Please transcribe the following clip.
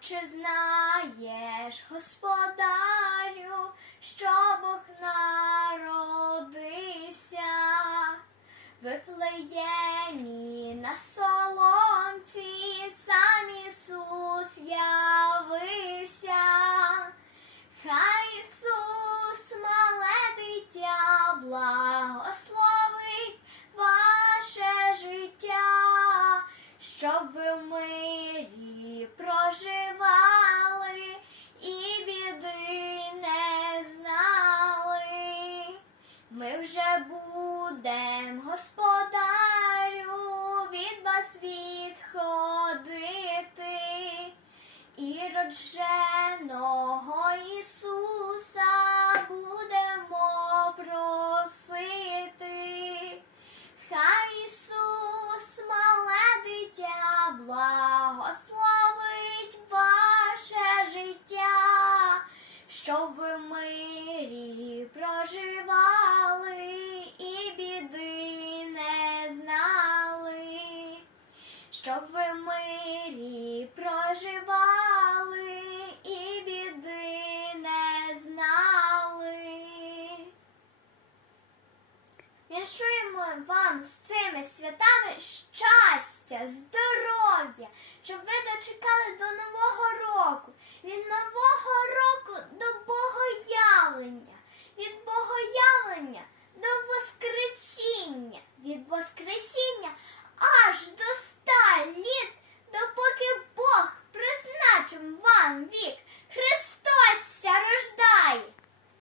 чи знаєш, господарю, що Бог народився? Вифлеємі на соломці сам Ісус явився. Хай Ісус, мале дитя, благословить ваше життя, щоб ви будем, господарю, від вас відходити. І родженого Ісуса щоб ви мирі проживали і біди не знали. Віншуємо вам з цими святами щастя, здоров'я, щоб ви дочекали до Нового року, Він Нового року до Богоявлення, від Богоявлення до Воскресіння, від Воскресіння аж до ста